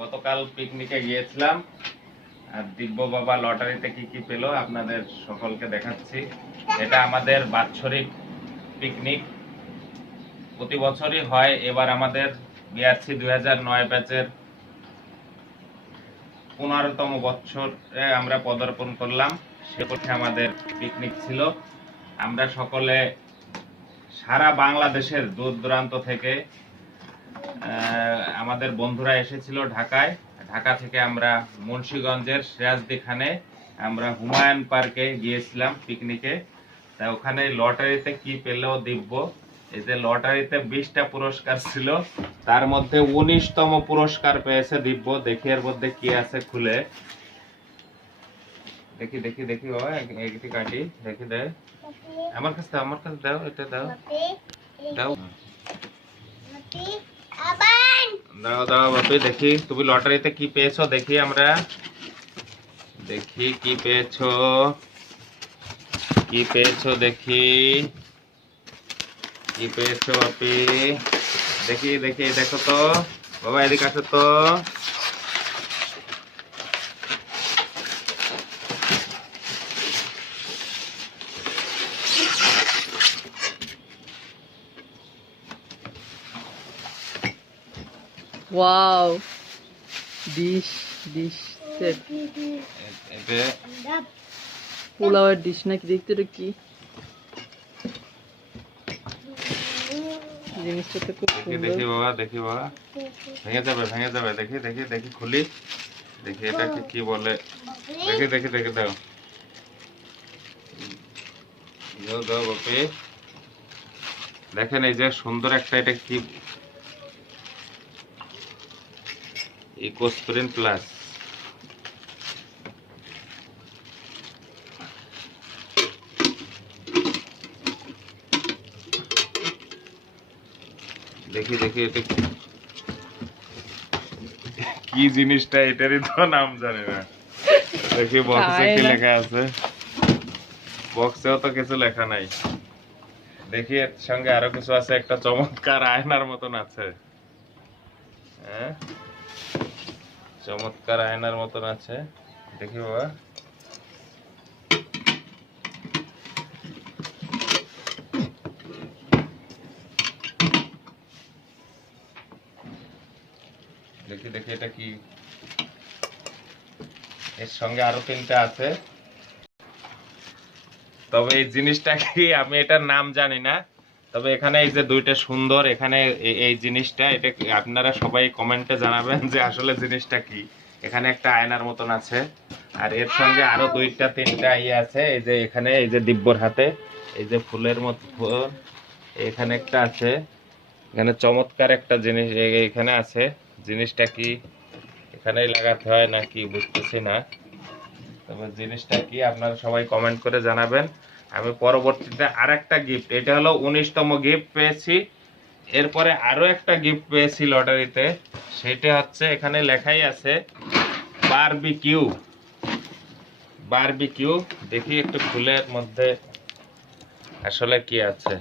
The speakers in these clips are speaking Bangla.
গতকাল পিকনিকে গিয়েছিলাম আর দিব্য বাবা লটারিতে কি কি পেল আপনাদের সকলকে দেখাচ্ছি। এটা আমাদের বাৎসরিক পিকনিক, প্রতি বছরই হয়। এবার আমাদের বিআরসি 2009 ব্যাচের 15তম বছরে আমরা পদার্পণ করলাম। সে পথে আমাদের পিকনিক ছিল। আমরা সকলে সারা বাংলাদেশের দূর দূরান্ত থেকে আমাদের বন্ধুরা এসেছিল ঢাকায়। ঢাকা থেকে আমরা মুন্সিগঞ্জের সিরাজদি খানে আমরা হুমায়ুন পার্কে গিয়েছিলাম পিকনিকে। তা ওখানে লটারিতে কি পেল দিব্য, এই যে লটারিতে 20টা পুরস্কার ছিল, তার মধ্যে 19তম পুরস্কার পেয়েছে দিব্য। দেখি এর মধ্যে কি আছে, খুলে দেখি দেখি দেখি। ও একটি কাটি দেখি, দে আমার কাছে দাও, এটা দাও দাও দাও দাও বাপি। দেখি তুমি লটারিতে কি পেয়েছো, দেখি আমরা দেখি কি পেয়েছো, কি পেয়েছো দেখি, কি পেয়েছো বাপি। দেখি দেখি, দেখো তো বাবা, এদিকে আসো তো। ওয়াও, ডিশ সেট, এটা পোলাওয়ের ডিশ নাকি, দেখতে এটা কি জিনিসটা তো খুব দেখি সুন্দর। দেখি বাবা, দেখি বাবা, ভেঙে যাবে ভেঙে যাবে। দেখি দেখি দেখি, খুলি দেখি এটাকে কি বলে। দেখি দেখি দেখি, দাও দাও দাও বাপি। দেখেন এই যে সুন্দর একটা, এটা কি, ইকোস্প্রিন প্লাস। দেখি দেখি এটা কি জিনিসটা, এটারই তো নাম জানি না। দেখি বক্সে কি লেখা আছে, বক্সেও তো কিছু লেখা নাই। দেখি এর সঙ্গে আরো কিছু আছে, একটা চমৎকার আয়নার মতন আছে। হ্যাঁ, চমৎকার আয়নার মতন আছে। দেখি বাবা, দেখি দেখি এটা কি। এর সঙ্গে আরো 3টা আছে, তবে এই জিনিসটা কি আমি এটার নাম জানি না। তবে এখানে এই যে 2টা সুন্দর, এখানে এই জিনিসটা, এটা আপনারা সবাই কমেন্টে জানাবেন যে আসলে জিনিসটা কি। এখানে একটা আয়নার মতন আছে, আর এর সঙ্গে আরো 2টা 3টা আছে। এই যে এখানে এই যে দিব্যর হাতে এই যে ফুলের মতো এখানে একটা আছে। এখানে চমৎকার একটা জিনিস এখানে আছে। জিনিসটা কি এখানেই লাগাতে হয় নাকি বুঝতেছি না। তবে জিনিসটা কি আপনারা সবাই কমেন্ট করে জানাবেন। আমি পরবর্তীতে আরেকটা গিফট, এটা হলো 19তম গিফট পেয়েছি। এরপরে আরো একটা গিফট পেয়েছি লটারিতে, সেটা হচ্ছে এখানে লেখাই আছে বারবিকিউ। বারবিকিউ, দেখি একটু ফুলের মধ্যে আসলে কি আছে।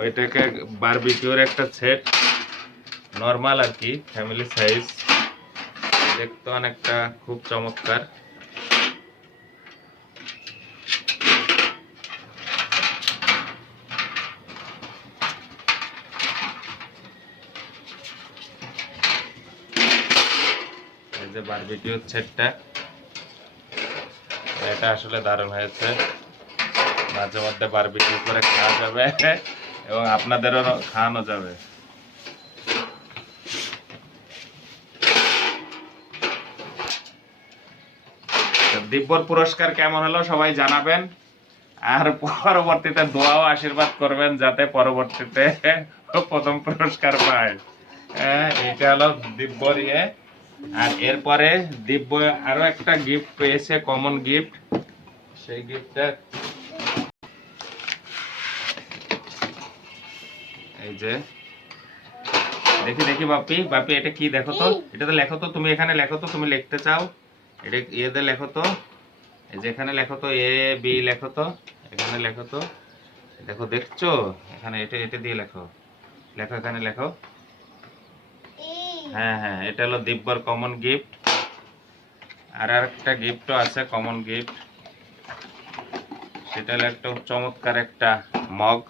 ওইটাকে বারবিকিউর একটা সেট, নরমাল আর কি, ফ্যামিলি সাইজ, দেখতে অনেকটা খুব চমৎকার। এই যে বারবিকিউর সেটটা, এটা আসলে দারুণ হয়েছে। মাঝে মধ্যে বারবিকিউ করে খাওয়া যাবে এবং আপনাদেরও খাওয়ানো যাবে। দিব্যর পুরস্কার কেমন হলো সবাই জানাবেন। আর পরবর্তীতে দোয়া ও আশীর্বাদ করবেন যাতে পরবর্তীতে প্রথম পুরস্কার পায়। এটা হলো দিব্যর ইয়ে। আর এরপরে দিব্য আরো একটা গিফট পেয়েছে, কমন গিফট। সেই গিফটটা এই যে, দেখি দেখি বাপি, বাপি এটা কি দেখো তো, এটা তো লেখো তো, তুমি এখানে লেখো তো, তুমি লিখতে চাও এটা ইয়েতে লেখো তো, এই যে এখানে লেখো তো, এ বি লেখো তো, এখানে লেখো তো, দেখো দেখছো এখানে, এটা এটা দিয়ে লেখো, লেখো এখানে লেখো। হ্যাঁ হ্যাঁ, এটা হলো দিব্যর কমন গিফট। আর একটা গিফটও আছে কমন গিফট, সেটা হলো একটা চমৎকার একটা মগ।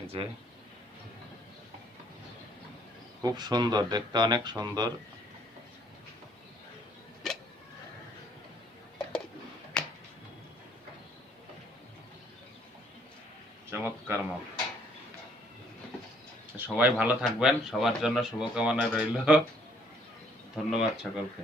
এই যে খুব সুন্দর দেখতে, অনেক সুন্দর। চমৎকার মগ। সবাই ভালো থাকবেন, সবার জন্য শুভকামনা রইল। ধন্যবাদ সকলকে।